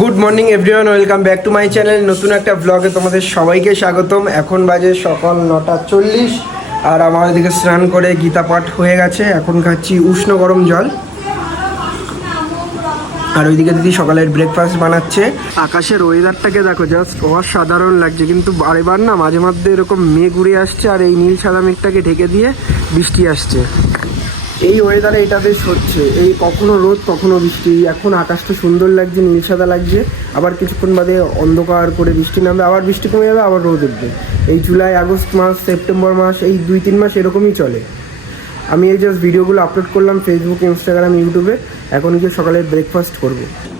Good morning everyone, welcome back to my channel. নতুন একটা ব্লগে তোমাদের সবাইকে স্বাগতম। এখন বাজে সকাল 9:40 আর আমার দিকে স্নান করে গীতা পাঠ হয়ে গেছে। এখন খাচ্ছি উষ্ণ গরম জল। আর ওইদিকে দিদি সকালের ব্রেকফাস্ট বানাচ্ছে। আকাশের ওয়েদারটাকে দেখো, জাস্ট অসাধারণ লাগছে। কিন্তু বারেবার না মাঝে মধ্যে এরকম মেঘ উড়ে আসছে আর এই নীল সাদা মেঘটাকে ঢেকে দিয়ে বৃষ্টি আসছে। এই ওয়েদারে এটা বেশ হচ্ছে, এই কখনো রোদ কখনো বৃষ্টি। এখন আকাশটা সুন্দর লাগছে, নীল সাদা লাগছে। আবার কিছুক্ষণ বাদে অন্ধকার করে বৃষ্টি নামবে, আবার বৃষ্টি কমে যাবে, আবার রোদ উঠবে। এই জুলাই, আগস্ট মাস, সেপ্টেম্বর মাস, এই 2-3 মাস এরকমই চলে। আমি এই জাস্ট ভিডিওগুলো আপলোড করলাম ফেসবুক, ইনস্টাগ্রাম, ইউটিউবে। এখন গিয়ে সকালের ব্রেকফাস্ট করব।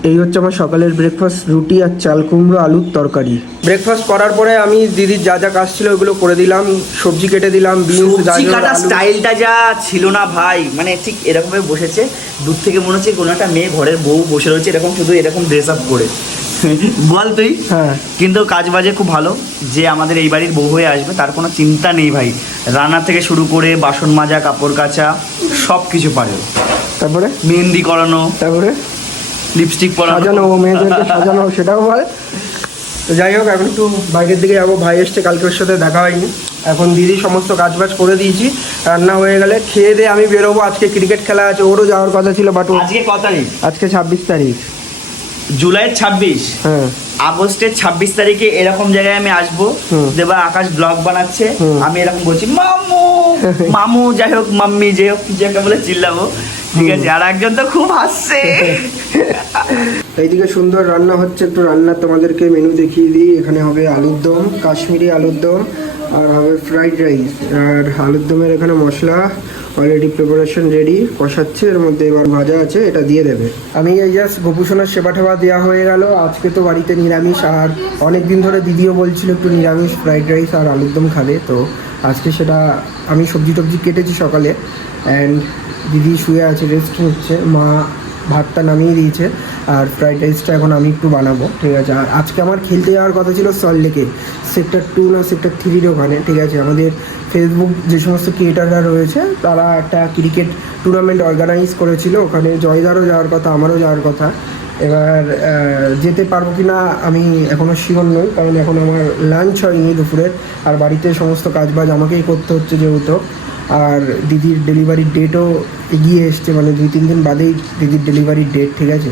এই হচ্ছে আমার সকালের ব্রেকফাস্ট, রুটি আর চাল কুমড়ো আলুর তরকারি। ব্রেকফাস্ট করার পরে আমি দিদির যা যা কাজ ছিল ওগুলো করে দিলাম। সবজি কেটে দিলাম, বিনস, গাজর, আলু। স্টাইলটা যা ছিল না ভাই, মানে ঠিক এরকমভাবে বসেছে, দূর থেকে মনে হচ্ছে কোনো একটা মেয়ে ঘরের বউ বসে রয়েছে এরকম, শুধু এরকম ড্রেস আপ করে। বল তুই। হ্যাঁ, কিন্তু কাজ বাজে খুব ভালো, যে আমাদের এই বাড়ির বউ হয়ে আসবে তার কোনো চিন্তা নেই ভাই। রান্না থেকে শুরু করে বাসন মাজা, কাপড় কাচা, সব কিছু পারে। তারপরে মেহেন্দি করানো, তারপরে লিপস্টিক পরানো, সাজানো, মেয়েদেরকে সাজানো, সেটাও হয়। তো যাই হোক, এখন একটু বাইরের দিকে যাবো। ভাই এসছে, কালকে ওর সাথে দেখা হয়নি। এখন দিদি সমস্ত কাজবাজ করে দিয়েছি, রান্না হয়ে গেলে খেয়ে দিয়ে আমি বেরোবো। আজকে ক্রিকেট খেলা আছে, ওরও যাওয়ার কথা ছিল, বাট আজকে কত তারিখ? আজকে 26 তারিখ, জুলাইয়ের 26। হ্যাঁ, আগস্টের 26 তারিখে এরকম জায়গায় আমি আসবো। দেবা আকাশ ব্লগ বানাচ্ছে, আমি এরকম বলছি মামু মামু, যাই হোক মাম্মি, যাই হোক কিছু একটা বলে চিল্লাবো, ঠিক আছে? আর একজন তো খুব হাসছে। এইদিকে সুন্দর রান্না হচ্ছে, একটু রান্না তোমাদেরকে মেনু দেখিয়ে দিই। এখানে হবে আলুর দম, কাশ্মীরি আলুর দম, আর হবে ফ্রাইড রাইস। আর আলুর দমের এখানে মশলা অলরেডি প্রিপারেশন রেডি, কষাচ্ছে। এর মধ্যে এবার ভাজা আছে, এটা দিয়ে দেবে। আমি এই জাস্ট গোপুসোনার সেবা টেবা দেওয়া হয়ে গেল। আজকে তো বাড়িতে নিরামিষ, আর অনেক দিন ধরে দিদিও বলছিল একটু নিরামিষ ফ্রাইড রাইস আর আলুর দম খাবে। তো আজকে সেটা আমি সবজি টবজি কেটেছি সকালে। অ্যান্ড দিদি শুয়ে আছে, রেস্ট নিচ্ছে। মা ভাতটা নামিয়ে দিয়েছে, আর ফ্রাইড রাইসটা এখন আমি একটু বানাবো, ঠিক আছে? আর আজকে আমার খেলতে যাওয়ার কথা ছিল সল্টলেকে, সেক্টর 2 না সেক্টর 3-র ওখানে, ঠিক আছে? আমাদের ফেসবুক যে সমস্ত ক্রিয়েটাররা রয়েছে তারা একটা ক্রিকেট টুর্নামেন্ট অর্গানাইজ করেছিল। ওখানে জয়দারও যাওয়ার কথা, আমারও যাওয়ার কথা। এবার যেতে পারবো কি না আমি এখনও শিওর নই, কারণ এখন আমার লাঞ্চ হয়নি দুপুরের। আর বাড়িতে সমস্ত কাজবাজ আমাকেই করতে হচ্ছে যেহেতু। আর দিদির ডেলিভারির ডেটও এগিয়ে এসছে, মানে 2-3 দিন বাদেই দিদির ডেলিভারির ডেট, ঠিক আছে?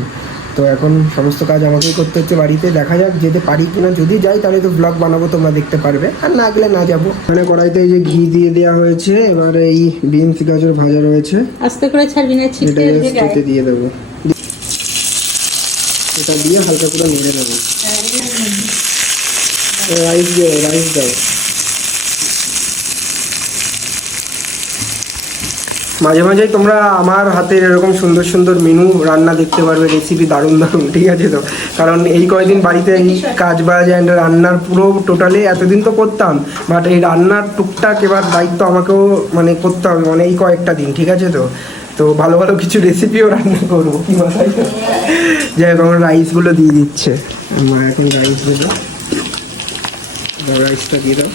তো এখন সমস্ত কাজ আমাকেই করতে হচ্ছে বাড়িতে। দেখা যাক যেতে পারি কিনা। যদি যাই তাহলে তো ব্লগ বানাবো, তোমরা দেখতে পারবে। আর না গেলে না যাবো। মানে কড়াইতে এই যে ঘি দিয়ে দেওয়া হয়েছে, এবার এই বিনস গাজর ভাজা রয়েছে, আস্তে করে ছাড়বি না, ছিটকে এটা দিয়ে দেবো। এটা দিয়ে হালকা করে নেড়ে দেবো। রাইস দাও। মাঝে মাঝেই তোমরা আমার হাতের এরকম সুন্দর সুন্দর মেনু রান্না দেখতে পারবে, রেসিপি দারুণ দারুণ, ঠিক আছে? তো কারণ এই কয়েকদিন বাড়িতে এই কাজ বাজ অ্যান্ড রান্নার পুরো টোটালি এতদিন তো করতাম, বাট এই রান্নার টুকটাক এবার দায়িত্ব আমাকেও মানে করতে হবে, মানে এই কয়েকটা দিন, ঠিক আছে? তো ভালো ভালো কিছু রেসিপিও রান্না করবো, কি মাথায়। যাই হোক, আমার রাইসগুলো দিয়ে দিচ্ছে মা। এখন রাইসটা দিয়ে দাও।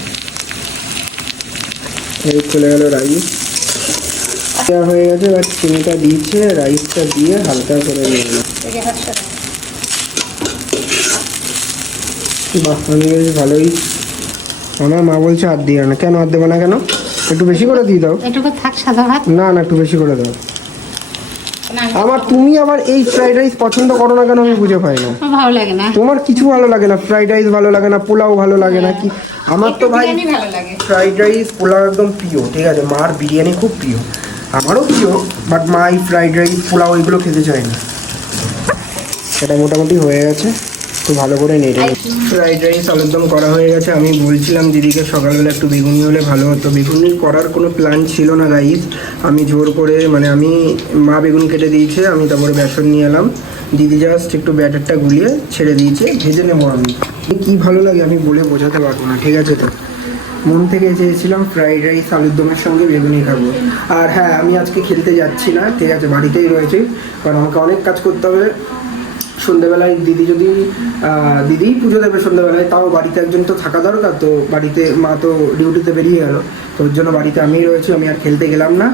এই চলে গেল রাইস, দেওয়া হয়ে গেছে। এবার চিনিটা দিয়েছে, রাইসটা দিয়ে হালকা করে নিয়ে গেল। বাহ, আমি বেশ ভালোই। আমার মা বলছে আর দিও না। কেন আর দেবো না? কেন? একটু বেশি করে দিয়ে দাও। না না, একটু বেশি করে দাও। আমার তুমি আবার এই ফ্রাইড রাইস পছন্দ করো না কেন আমি বুঝে পাই না। ভালো লাগে না তোমার কিছু ভালো লাগে না, ফ্রাইড রাইস ভালো লাগে না, পোলাও ভালো লাগে না কি? আমার তো ভাই ফ্রাইড রাইস পোলাও একদম প্রিয়, ঠিক আছে? মার বিরিয়ানি খুব প্রিয়, আমারও প্রিয়, বাট মা এই ফ্রাইড রাইস পোলাও এগুলো খেতে চায় না। সেটা মোটামুটি হয়ে গেছে, একটু ভালো করে নেড়ে। ফ্রাইড রাইস আলুর দম করা হয়ে গেছে। আমি বলছিলাম দিদিকে সকালবেলা একটু বেগুনি হলে ভালো হতো। বেগুনি করার কোনো প্ল্যান ছিল না গাইস। আমি জোর করে, মানে আমি মা বেগুন কেটে দিয়েছে, আমি তারপরে বেসন নিয়ে এলাম। দিদি জাস্ট একটু ব্যাটারটা গুলিয়ে ছেড়ে দিয়েছে, ভেজে নেবো। আমি কি ভালো লাগে আমি বলে বোঝাতে পারবো না, ঠিক আছে? তো মন থেকে চেয়েছিলাম ফ্রাইড রাইস আলুর দমের সঙ্গে বেগুনি খাবো। আর হ্যাঁ, আমি আজকে খেলতে যাচ্ছি না, ঠিক আছে? বাড়িতেই রয়েছি, কারণ আমাকে অনেক কাজ করতে হবে। সন্ধ্যেবেলায় দিদি যদি দিদিই পুজো দেবে সন্ধ্যেবেলায়, তাও বাড়িতে একজন তো থাকা দরকার। তো বাড়িতে মা তো ডিউটিতে বেরিয়ে গেল, তো ওর জন্য বাড়িতে আমিই রয়েছি, আমি আর খেলতে গেলাম না।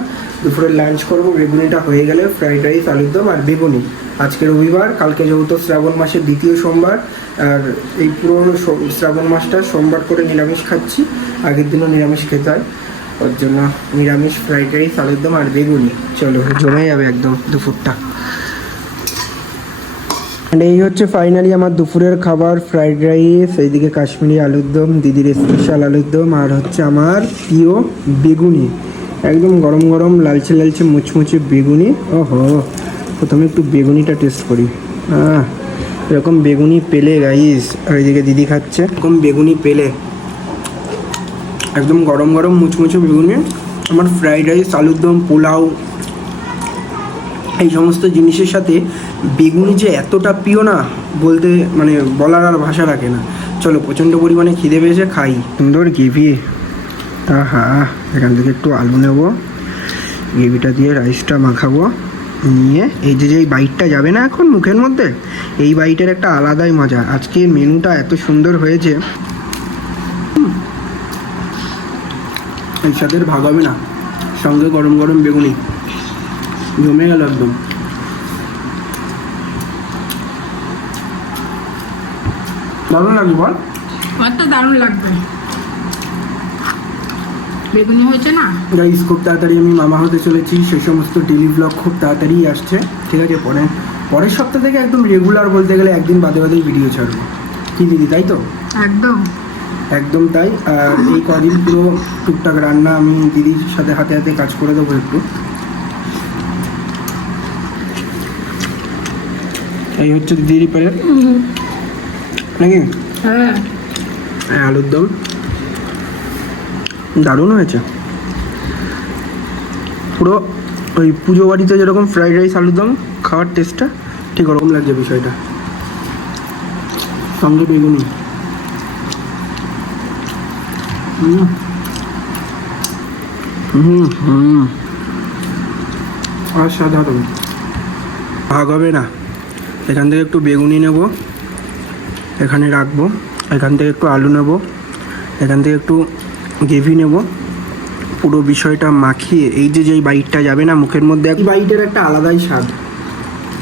দুপুরে লাঞ্চ করবো, বেগুনিটা হয়ে গেলে ফ্রাইড রাইস, আলুর দম আর বেগুনি। আজকে রবিবার, কালকে যেহেতু শ্রাবণ মাসের দ্বিতীয় সোমবার, আর এই পুরো শ্রাবণ মাসটা সোমবার করে নিরামিষ খাচ্ছি, আগের দিনও নিরামিষ খেতে হয়, ওর জন্য নিরামিষ ফ্রাইড রাইস, আলুর দম আর বেগুনি। চলো, জমে যাবে একদম দুপুরটা। এই হচ্ছে ফাইনালি আমার দুপুরের খাবার, ফ্রাইড রাইস, এইদিকে কাশ্মীরি আলুর দম, দিদির স্পেশাল আলুর দম, আর হচ্ছে আমার প্রিয় বেগুনি, একদম গরম গরম লালচে লালচে মুচমুচে বেগুনি। ওহো, প্রথমে একটু বেগুনিটা টেস্ট করি। এরকম বেগুনি পেলে গাইস, আর এইদিকে দিদি খাচ্ছে এরকম বেগুনি পেলে, একদম গরম গরম মুচমুচে বেগুনি। আমার ফ্রাইড রাইস, আলুর দম, পোলাও, এই সমস্ত জিনিসের সাথে বেগুনি যে এতটা প্রিয় না, বলতে মানে বলার আর ভাষা রাখে না। চলো, প্রচণ্ড পরিমাণে খিদে পেয়েছে, খাই। সুন্দর গ্রেভি, হা, এখান থেকে একটু আলু নেব, গ্রেভিটা দিয়ে রাইসটা মাখাবো, নিয়ে এই যে যেই বাইটটা যাবে না এখন মুখের মধ্যে, এই বাইটের একটা আলাদাই মজা। আজকের মেনুটা এত সুন্দর হয়েছে, এর সাথে ভাগ হবে না, সঙ্গে গরম গরম বেগুনি, জমে গেল একদম। দারুণ লাগবে বল, আমার তো দারুণ লাগবে। বেগুনি হয়েছে না গাইস, খুব তাড়াতাড়ি আমি মামা হতে চলেছি, সেই সমস্ত ডেলি ব্লগ খুব তাড়াতাড়ি আসছে, ঠিক আছে? পরের সপ্তাহ থেকে একদম রেগুলার, বলতে গেলে একদিন বাদে বাদেই ভিডিও ছাড়বো, কি দিদি, তাই তো? একদম একদম তাই। আর এই কদিন পুরো টুকটাক রান্না আমি দিদির সাথে হাতে হাতে কাজ করে দেবো একটু। এই হচ্ছে দিদির পরে নাকি? হ্যাঁ, আলুর দম দারুণ হয়েছে, পুরো ওই পুজো বাড়িতে যেরকম ফ্রাইড রাইস আলুর দম খাওয়ার টেস্টটা ঠিক ওরকম লাগছে বিষয়টা, সঙ্গে বেগুনি। অসাধারণ, ভাগ হবে না। এখান থেকে একটু বেগুনি নেব, এখানে রাখবো, এখান থেকে একটু আলু নেব, এখান থেকে একটু গ্রেভি নেব, পুরো বিষয়টা মাখিয়ে এই যে যেই বাইটটা যাবে না মুখের মধ্যে, এই বাইটের একটা আলাদাই স্বাদ।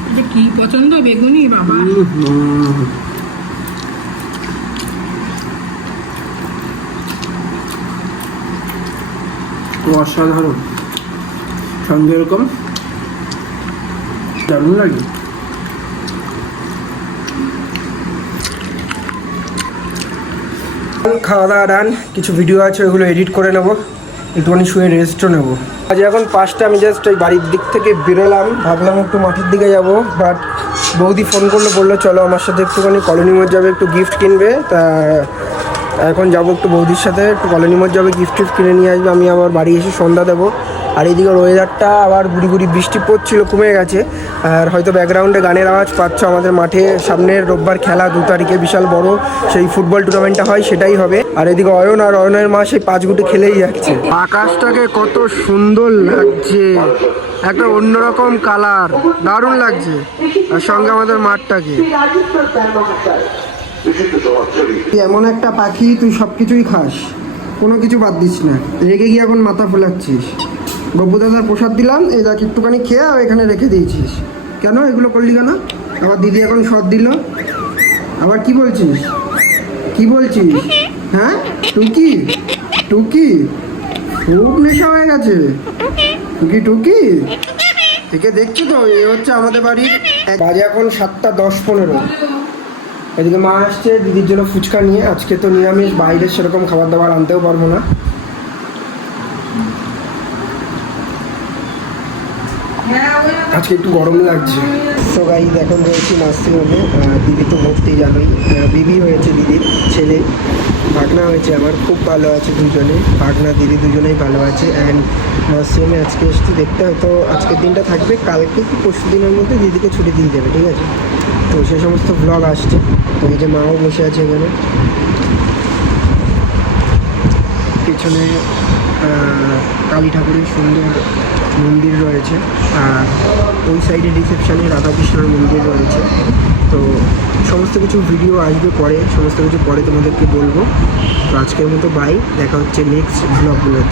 এটা কি পছন্দ বেগুনি বাবা। অসাধারণ, সঙ্গে এরকম দারুণ লাগে। খাওয়া দাওয়া ডান, কিছু ভিডিও আছে ওইগুলো এডিট করে নেবো, একটুখানি শুয়ে রেস্টও নেবো। আজ এখন 5টা, আমি জাস্ট ওই বাড়ির দিক থেকে বেরোলাম, ভাবলাম একটু মাঠের দিকে যাব, বাট বৌদি ফোন করলো, বললো চলো আমার সাথে একটুখানি কলোনি মোড় যাবে, একটু গিফট কিনবে। তা এখন যাবো একটু বৌদির সাথে, একটু কলোনি মোড় যাবে, গিফট টিফট কিনে নিয়ে আসবে, আমি আবার বাড়ি এসে সন্ধ্যা দেবো। আর এইদিকে ওয়েদারটা আবার গুড়ি গুড়ি বৃষ্টি পড়ছিল, কমে গেছে। আর হয়তো ব্যাকগ্রাউন্ডে গানের আওয়াজ পাচ্ছ, আমাদের মাঠে সামনের রোববার খেলা, 2 তারিখে বিশাল বড় সেই ফুটবল টুর্নামেন্টটা হয়, সেটাই হবে। আর এদিকে অয়ন আর অয়নের মা সেই 5 গুটি খেলেই যাচ্ছে। আকাশটাকে কত সুন্দর লাগছে, একটা অন্যরকম কালার, দারুণ লাগছে। আর সঙ্গে আমাদের মাঠটাকে, এমন একটা পাখি, তুই সব কিছুই খাস, কোনো কিছু বাদ দিস না, রেগে গিয়ে এখন মাথা ফোলাচ্ছিস। গব্বু দাদার প্রসাদ দিলাম, এই দেখ একটুখানি খেয়ে এখানে রেখে দিয়েছিস, কেন এগুলো করলি কেন? আবার দিদি এখন সদ দিল, আবার কি বলছিস, কি বলছিস? হ্যাঁ, টুকি টুকি খুব নেশা হয়ে গেছে, টুকি টুকি। একে দেখছি তো, এ হচ্ছে আমাদের বাড়ির, বাজে এখন 7টা 10-15। এদিকে মা আসছে দিদির জন্য ফুচকা নিয়ে, আজকে তো নিরামিষ, বাইরের সেরকম খাবার দাবার আনতেও পারবো না। আজকে একটু গরম লাগছে। তো গাইস, এখন রয়েছি নার্সিংহোমে, দিদি তো ভর্তি জানোই, বেবি হয়েছে দিদির, ছেলে ভাগনা হয়েছে আমার, খুব ভালো আছে দুজনে, ভাগনা দিদি দুজনেই ভালো আছে। অ্যান্ড নার্সিংহোমে আজকে এসেছি দেখতে, হয়তো আজকের দিনটা থাকবে, কালকে কি পরশু দিনের মধ্যে দিদিকে ছুটি দিয়ে যাবে, ঠিক আছে? তো সে সমস্ত ব্লগ আসছে। তো এই যে মাও বসে আছে এখানে, পিছনে কালী ঠাকুরের সুন্দর মন্দির রয়েছে, আর ওই সাইডে রিসেপশনে রাধাকৃষ্ণের মন্দির রয়েছে। তো সমস্ত কিছু ভিডিও আসবে পরে, সমস্ত কিছু পরে তোমাদেরকে বলবো। তো আজকের মতো বাই, দেখা হচ্ছে নেক্সট ব্লগগুলোতে।